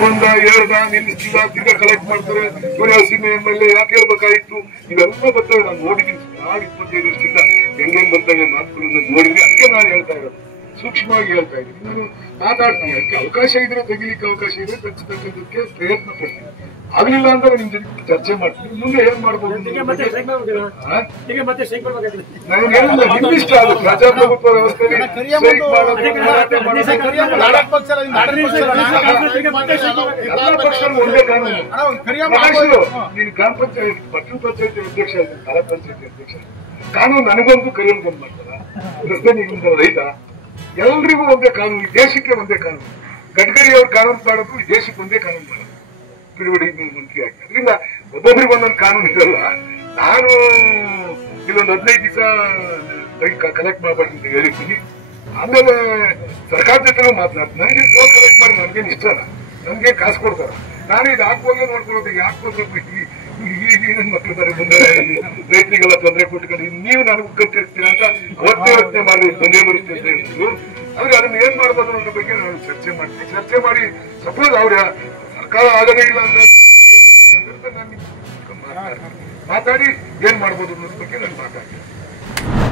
ಬಂದ ಹೇಳ್ದ ನಿಲ್ಲಿಸಿದ ತಿರ್ಗಾ ಕಲೆಕ್ಟ್ ಮಾಡ್ತಾರೆ ಸೂರ್ಯಾಸಿನ ಎಮ್ಎಲ್ಎ ಯಾಕೆ ಹೇಳ್ಬೇಕಾಗಿತ್ತು ಇವೆಲ್ಲ ಬರ್ತವೆ. ನಾನು ನೋಡಿದ್ದೀನಿ ಸುಮಾರು 25 ವರ್ಷದಿಂದ ಹೆಂಗೇನ್ ಬರ್ತವೆ ಮಾತುಗಳನ್ನ ನೋಡಿದ್ವಿ. ಅದಕ್ಕೆ ನಾನು ಹೇಳ್ತಾ ಇರೋದು, ಸೂಕ್ಷ್ಮವಾಗಿ ಹೇಳ್ತಾ ಇದ್ದೀನಿ. ನಾನು ಮಾತಾಡ್ತೀನಿ, ಅದಕ್ಕೆ ಅವಕಾಶ ಇದ್ರೆ ತೆಗಿಲಿಕ್ಕೆ ಅವಕಾಶ ಇದ್ರೆ ತಗ್ಗಿಸ್ತಕ್ಕಂಥದಕ್ಕೆ ಪ್ರಯತ್ನ ಪಡ್ತೀನಿ. ಆಗ್ಲಿಲ್ಲ ಅಂದ್ರೆ ನಿಮ್ ಜೊತೆ ಚರ್ಚೆ ಮಾಡ್ತೀನಿ. ಮುಂದೆ ಏನ್ ಮಾಡ್ಬೋದು ನಿಮ್ಮಿಷ್ಟ. ಅದು ಪ್ರಜಾಪ್ರಭುತ್ವ ವ್ಯವಸ್ಥೆಯಲ್ಲಿ ಒಂದೇ ಕಾನೂನು. ನೀನು ಗ್ರಾಮ ಪಂಚಾಯತ್ ಪಟ್ಟಣ ಪಂಚಾಯತಿ ಅಧ್ಯಕ್ಷ ಆಯ್ತು, ತಾಲೂಕ್ ಪಂಚಾಯತಿ ಅಧ್ಯಕ್ಷ ಕಾನೂನು ನನಗಂತೂ ಕೈಯಲ್ಲಿ ಬಂದ್ ಮಾಡ್ತಾರ. ರಸ್ತೆ ನಿಗಮದ ರೈತ ಎಲ್ರಿಗೂ ಒಂದೇ ಕಾನೂನು, ಈ ದೇಶಕ್ಕೆ ಒಂದೇ ಕಾನೂನು. ಗಡ್ಕರಿ ಅವ್ರ ಕಾನೂನು ಮಾಡೋದು ಈ ದೇಶಕ್ಕೆ ಒಂದೇ ಕಾನೂನು ಮಾಡೋದು. ತಿಳುವಳಿ ಮಂತ್ರಿ ಆಗಿ ಅದರಿಂದ ಒಬ್ಬೊಬ್ರಿಗೆ ಒಂದೊಂದು ಕಾನೂನು ಇರಲ್ಲ. ನಾನು ಇಲ್ಲೊಂದು 15 ದಿವಸ ಕಲೆಕ್ಟ್ ಮಾಡಬಾರ್ದು ಅಂತ ಹೇಳಿದ್ದೀನಿ. ಆಮೇಲೆ ಸರ್ಕಾರ ಜೊತೆ ಮಾತನಾಡ್ತೀನಿ. ನನಗೆ ಕಲೆಕ್ಟ್ ಮಾಡಿ ನನ್ಗೇನು ಇಷ್ಟ ಅಲ್ಲ, ನನ್ಗೆ ಕಾಸು ಕೊಡ್ತಾರ. ನಾನು ಇದು ಹಾಕುವಾಗೆ ನೋಡ್ಕೊಳ್ಳೋದು ಯಾಕೆ ನನ್ನ ಮಕ್ಕಳು ಬರೀ ಮುಂದೆ ರೈತರಿಗೆಲ್ಲ ತೊಂದರೆ ಕೊಟ್ಕೊಂಡು ನೀವು ನನಗೆ ಕಟ್ಟಿರ್ತೀರ ಅಂತ ಅವತ್ತೇ ಯೋಚನೆ ಮಾಡಿ ತೊಂದರೆ ಬರುತ್ತೆ ಅಂತ ಹೇಳಿದ್ರು. ಆದ್ರೆ ಅದನ್ನ ಏನ್ ಮಾಡ್ಬೋದು ಅನ್ನೋ ಬಗ್ಗೆ ನಾನು ಚರ್ಚೆ ಮಾಡ್ತೀನಿ. ಚರ್ಚೆ ಮಾಡಿ ಸಪೋಸ್ ಅವ್ರ ಸರ್ಕಾರ ಆಗದೇ ಇಲ್ಲ ಅಂತ ನಾನು ಮಾತಾಡಿ ಏನ್ ಮಾಡ್ಬೋದು ಅನ್ನೋದ್ರ ಬಗ್ಗೆ ನಾನು ಮಾತಾಡ್ತೀನಿ.